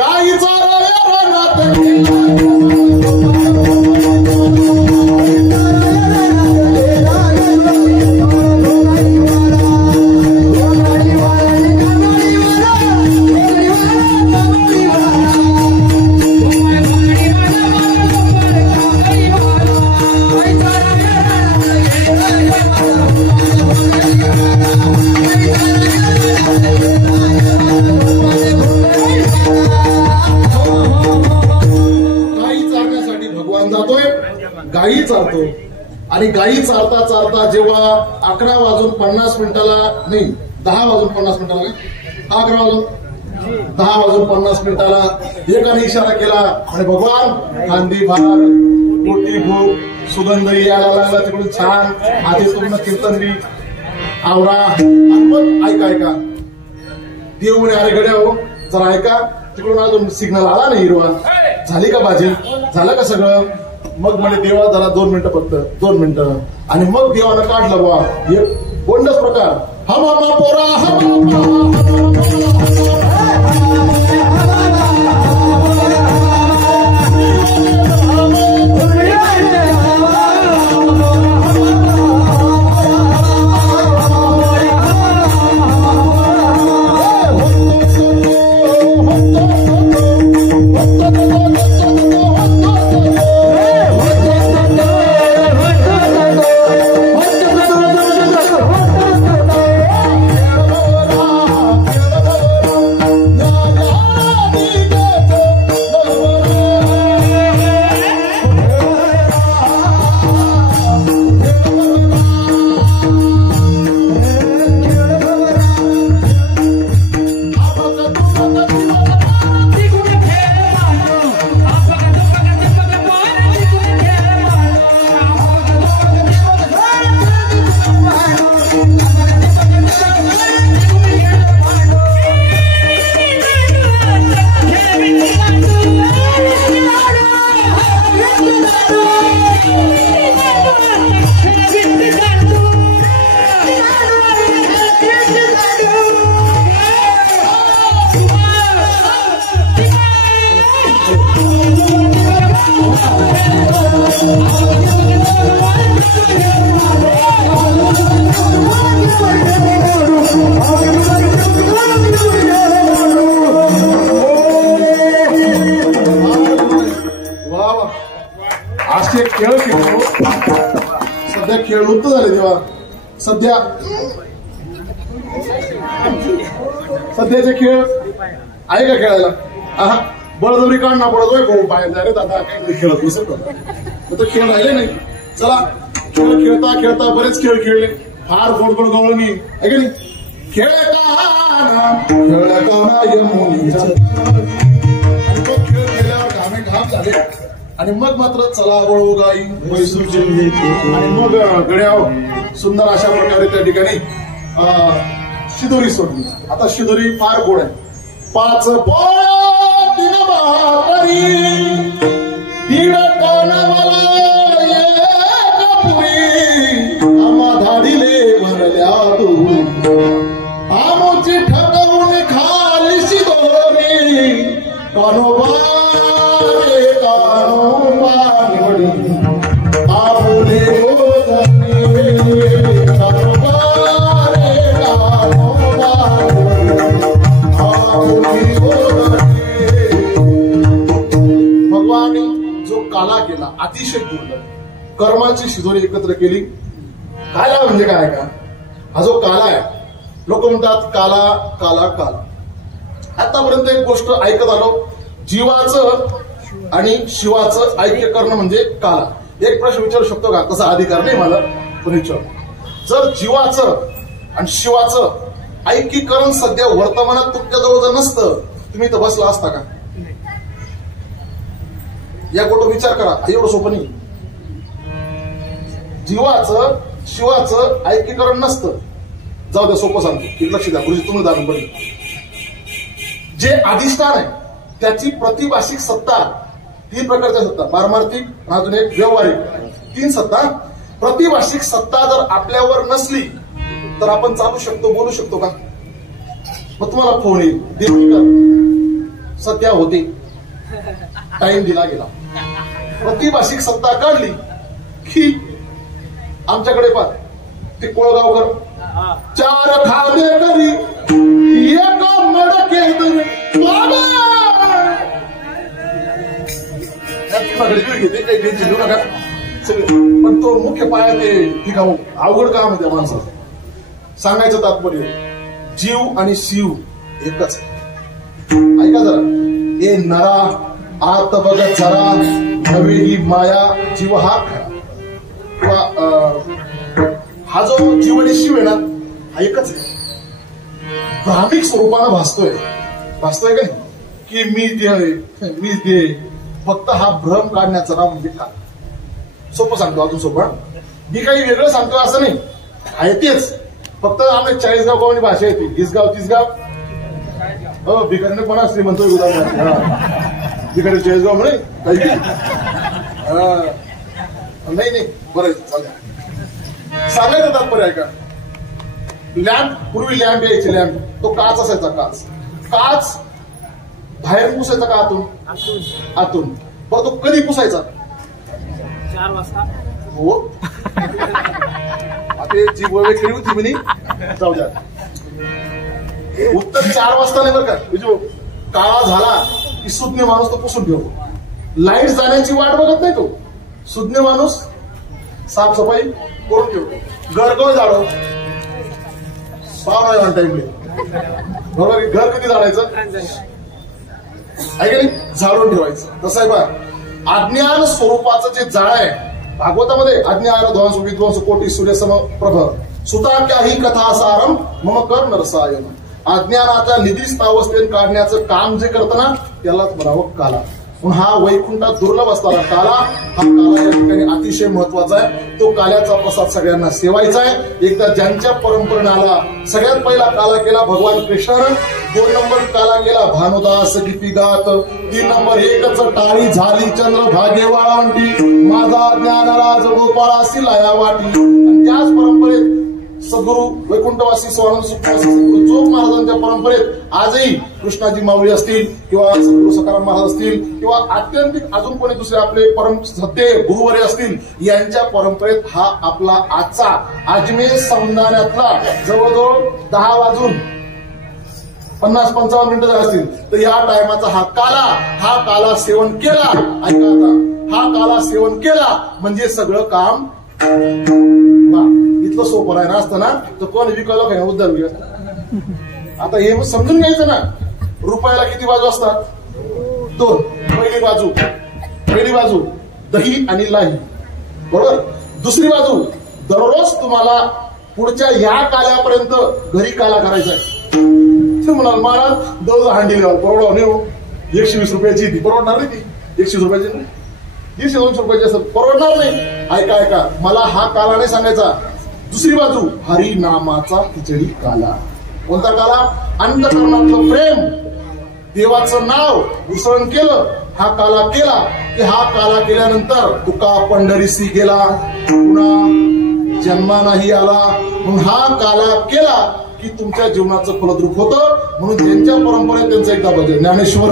गाईचा गाई चालतो आणि गाई चालता चालता जेव्हा 11 वाजून 50 मिनिटाला नाही 10 वाजून 50 मिनिटाला 11 वाजून 10 वाजून 50 मिनिटाला एकाने इशारा केला आणि भगवान कांदी भार पोटी भूक सुगंध यायला लागला तिकडून छान आधी पूर्ण कीर्तनरी आवरा ऐका ऐका देव म्हणे अरे गड्या हो जरा ऐका तिकडून अजून सिग्नल आला नाही हिरवा झाली का भाजी झालं का सगळं मग म्हणे देवा जरा 2 मिनिटं फक्त 2 मिनिटं आणि मग देवानं काढलं बा हे कोणताच प्रकार हमामा पोरा खेळ खेळतो सध्या खेळ लुप्त झाले तेव्हा सध्याचे खेळ आहे का खेळायला बळजबरी काढ ना पडतोय भाऊ बाहेर रे दादा काही खेळत नसत तो खेळ राहिले नाही चला खेळ खेळता खेळता बरेच खेळ खेळले फार गोड गोड गवळणी आहे की नाही खेळ खेळ खेळल्यावर घामे घाम झाले आणि मग मात्र चला वळू गाई मैसूरची आणि मग गड्याव सुंदर अशा प्रकारे त्या ठिकाणी शिदोरी सोडली आता शिदोरी फार गोड आहे 5 पोळ्या 3 भाकरी 1.5 कानावाला 1 पुरी आम्हा धाडीले भरल्या तू आमची ठकवून खाली शिदोरी कानोबा भगवानी जो काला केला अतिशय दुर्लभ कर्माची शिदोरी एकत्र केली काला म्हणजे काय का हा जो काला आहे लोक म्हणतात काला काला काला आतापर्यंत एक गोष्ट ऐकत आलो जीवाचं आणि शिवाचं ऐक्य करणं म्हणजे काला एक प्रश्न विचारू शकतो का तसा अधिकार नाही मला पण विचार जर जीवाचं आणि शिवाचं ऐक्यीकरण सध्या वर्तमानात तुमच्याजवळ जर नसतं तुम्ही इथं बसला असता का या गोष्ट विचार करा एवढं सोपं नाही जीवाचं शिवाचं ऐक्यीकरण नसतं जाऊ द्या सोपं सांगतो लक्ष द्या गुरुजी तुम्ही जाणून पडेल जे अधिष्ठान आहे त्याची प्रतिभाषिक सत्ता 3 प्रकारच्या सत्ता पारमार्थिक अजून एक व्यवहारिक 3 सत्ता प्रतिभाषिक सत्ता जर आपल्यावर नसली तर आपण चालू शकतो बोलू शकतो का मग तुम्हाला फोन येईल देवकर सध्या होते, टाइम दिला गेला. प्रतिभाषिक सत्ता काढली की आमच्याकडे पण ते कोळगावकर 4 खाणे करी एक मडके घेते काही टेन्शन घेऊ नका. पण तो मुख्य पाया ते ठीक आहे, अवघड काम आहे त्या माणसाचं. सांगायचं तात्पर्य जीव आणि शिव एकच आहे. ऐका जरा, ए नरा आत बघत जरा नवे ही माया जीव हा खरा. हा जो जीव आणि शिव आहे ना, हा एकच आहे. भ्रामिक स्वरूपानं भासतोय का नाही की मी ते आहे, मी ते. फक्त हा भ्रम काढण्याचं नाव म्हणजे काय. सोपं सांगतो, अजून सोपं. मी काही वेगळं सांगतो असं नाही, आहे तेच. फक्त आम्ही 40गाव गावानी भाषा येते. 20गाव 30गाव हो भिकारीने पण असते म्हणतोय उदाहरण. भिकारी 40गाव म्हणे काही नाही बरं चालेल. सांगायचं तात्पर्य आहे का, लॅम्प पूर्वी लॅम्प यायचे, लॅम्प तो काच असायचा. काच बाहेर पुसायचा का आतून बरं तो कधी पुसायचा? 4 वाजता. हो आता जी वेगळी होती म्हणे, जाऊ द्या. उत्तर 4 वाजता नाही बरं का. म्हणजे काळा झाला की सुज्ञ माणूस तो पुसून ठेवतो. लाईट जाण्याची वाट बघत नाही तो. सुज्ञ माणूस साफसफाई करून ठेवतो. घर कधी जाडो पाव नाही टाइमले बरोबर. घर कधी जाडायचं आहे की नाही, झाडून ठेवायचं. तसं आहे बा अज्ञान स्वरूपाचं जे जाळ आहे भागवतामध्ये, अज्ञान ध्वंस विध्वंस कोटी सूर्यसम प्रभ सुता काही कथा सारम मम कर रसायन. अज्ञानाच्या निधीस्थावस्थेत काढण्याचं काम जे करतं ना त्यालाच म्हणावं काला. पण हा वैकुंठात दुर्लभ असताना काला, हा काला या ठिकाणी अतिशय महत्वाचा आहे. तो काल्याचा प्रसाद सगळ्यांना सेवायचा आहे. एकदा ज्यांच्या परंपरेने आला, सगळ्यात पहिला काला केला भगवान कृष्णानं. 2 नंबर काला केला भानुदास किती गात. 3 नंबर एकच टाळी झाली चंद्र भागे वाळवंटी. माझा ज्ञानराज गोपाळासी लाया वाटी. आणि त्याच परंपरेत सद्गुरू वैकुंठवासी स्वानंद जोग महाराजांच्या परंपरेत आजही कृष्णाजी माऊली असतील किंवा सद्गुरू सकाराम महाराज असतील किंवा आत्यंतिक अजून कोणी दुसरे आपले परम सत्य गुरुवरे असतील, यांच्या परंपरेत हा आपला आजचा अजमेर सौंदाण्यातला जवळजवळ 10 वाजून 50-55 मिनिटं झाली असतील तर या टायमाचा हा काला सेवन केला. ऐका आता, हा काला सेवन केला म्हणजे सगळं काम इतकं सोपं आहे ना. असतं ना तर कोण विकायला काय उद्धार होईल. आता हे समजून घ्यायचं ना. रुपयाला किती बाजू असतात? 2. पहिली बाजू दही आणि लाही, बरोबर. दुसरी बाजू दररोज तुम्हाला पुढच्या या काल्यापर्यंत घरी काला करायचा आहे. ते म्हणाल महाराज दररोज हांडी परवडा नाही हो, 120 रुपयाची ती परवडणार नाही. ती 120 रुपयाची नाही, 100-200 रुपयाची असं परवडणार नाही. ऐका मला हा काला नाही सांगायचा. दुसरी बाजू हरिनामाचा खिचडी काला. कोणता काला? अंतःकरणातलं प्रेम, देवाचं नाव उसळण केलं, हा काला केला की हा काला केल्यानंतर तुका पंढरीसी गेला, पुन्हा जन्मा नाही आला. म्हणून हा काला केला की तुमच्या जीवनाचं फलद्रूप होतं. म्हणून ज्यांच्या परंपरेत त्यांचं एकदा भजन ज्ञानेश्वर